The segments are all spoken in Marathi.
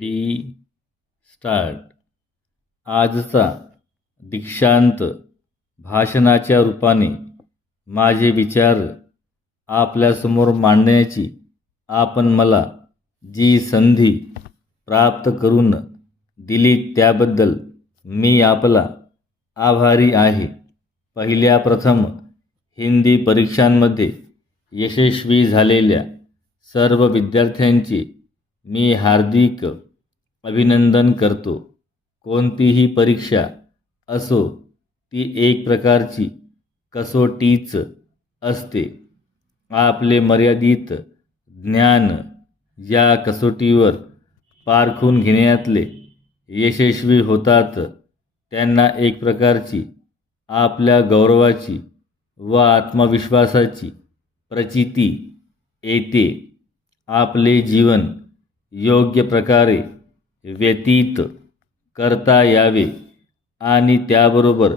D start. आजचा दीक्षांत भाषणाच्या रूपाने माझे विचार आपल्यासमोर मांडण्याची आपण मला जी संधी प्राप्त करून दिली त्याबद्दल मी आपला आभारी आहे. पहिल्या प्रथम हिंदी परीक्षांमध्ये यशस्वी झालेल्या सर्व विद्यार्थ्यांचे मी हार्दिक अभिनंदन करतो. कोणतीही परीक्षा असो ती एक प्रकारची कसोटीच असते. आपले मर्यादित ज्ञान या कसोटीवर पारखून घेण्यातले यशस्वी होतात त्यांना एक प्रकारची आपल्या गौरवाची व आत्मविश्वासाची प्रचिती येते. आपले जीवन योग्य प्रकारे व्यतीत करता यावे आणि त्याबरोबर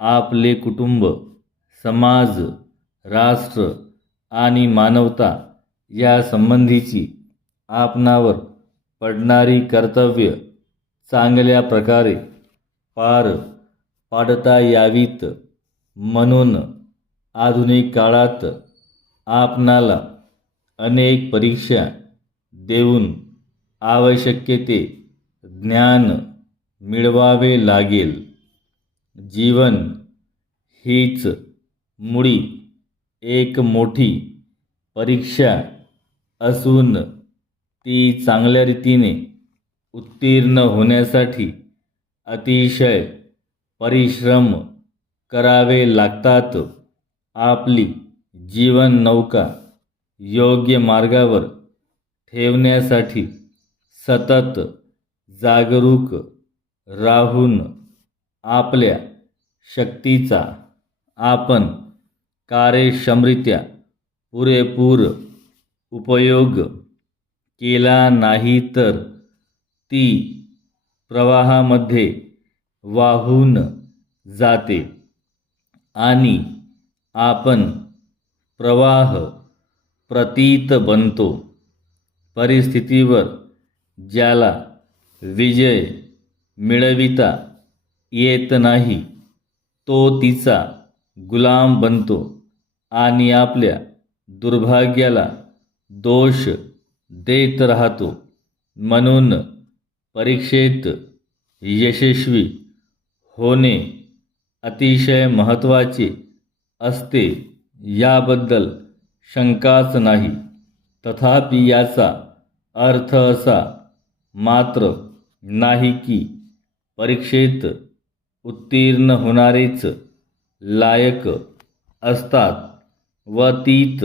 आपले कुटुंब, समाज, राष्ट्र आणि मानवता या संबंधीची आपणावर पडणारी कर्तव्य चांगल्या प्रकारे पार पाडता यावीत म्हणून आधुनिक काळात आपणाला अनेक परीक्षा देऊन आवश्यक ते ज्ञान मिळवावे लागेल. जीवन हीच मुळी एक मोठी परीक्षा असून ती चांगल्या रीतीने उत्तीर्ण होण्यासाठी अतिशय परिश्रम करावे लागतात. आपली जीवन नौका योग्य मार्गावर ठेवण्यासाठी सतत जागरूक राहून आपल्या शक्तीचा आपण कार्यक्षमरित्या पुरेपूर उपयोग केला नाही तर ती प्रवाहामध्ये वाहून जाते आणि आपण प्रवाह प्रतीत बनतो. परिस्थितीवर ज्याला विजय मिळविता येत नाही तो तिचा गुलाम बनतो आणि आपल्या दुर्भाग्याला दोष देत राहतो. म्हणून परीक्षेत यशस्वी होणे अतिशय महत्त्वाचे असते याबद्दल शंकाच नाही. तथापि याचा अर्थ असा मात्र नाही की परीक्षेत उत्तीर्ण होणारेच लायक असतात व तीत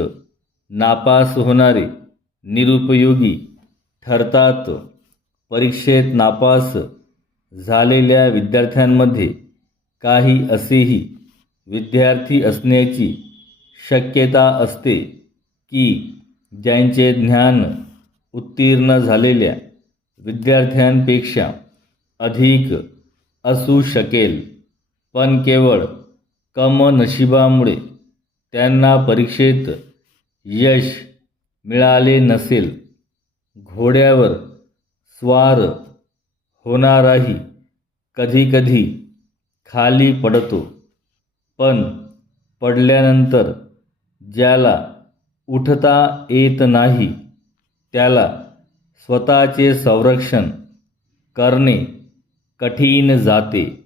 नापास होणारे निरुपयोगी ठरतात. परीक्षेत नापास झालेल्या विद्यार्थ्यांमध्ये काही असेही विद्यार्थी असण्याची शक्यता असते की ज्यांचे ज्ञान उत्तीर्ण झालेल्या विद्यार्थ्यांपेक्षा अधिक असू शकेल, पण केवळ कमनशिबामुळे त्यांना परीक्षेत यश मिळाले नसेल. घोड्यावर स्वार होणाराही कधीकधी खाली पडतो, पण पडल्यानंतर ज्याला उठता येत नाही त्याला स्वतःचे संरक्षण करणे कठीण जाते.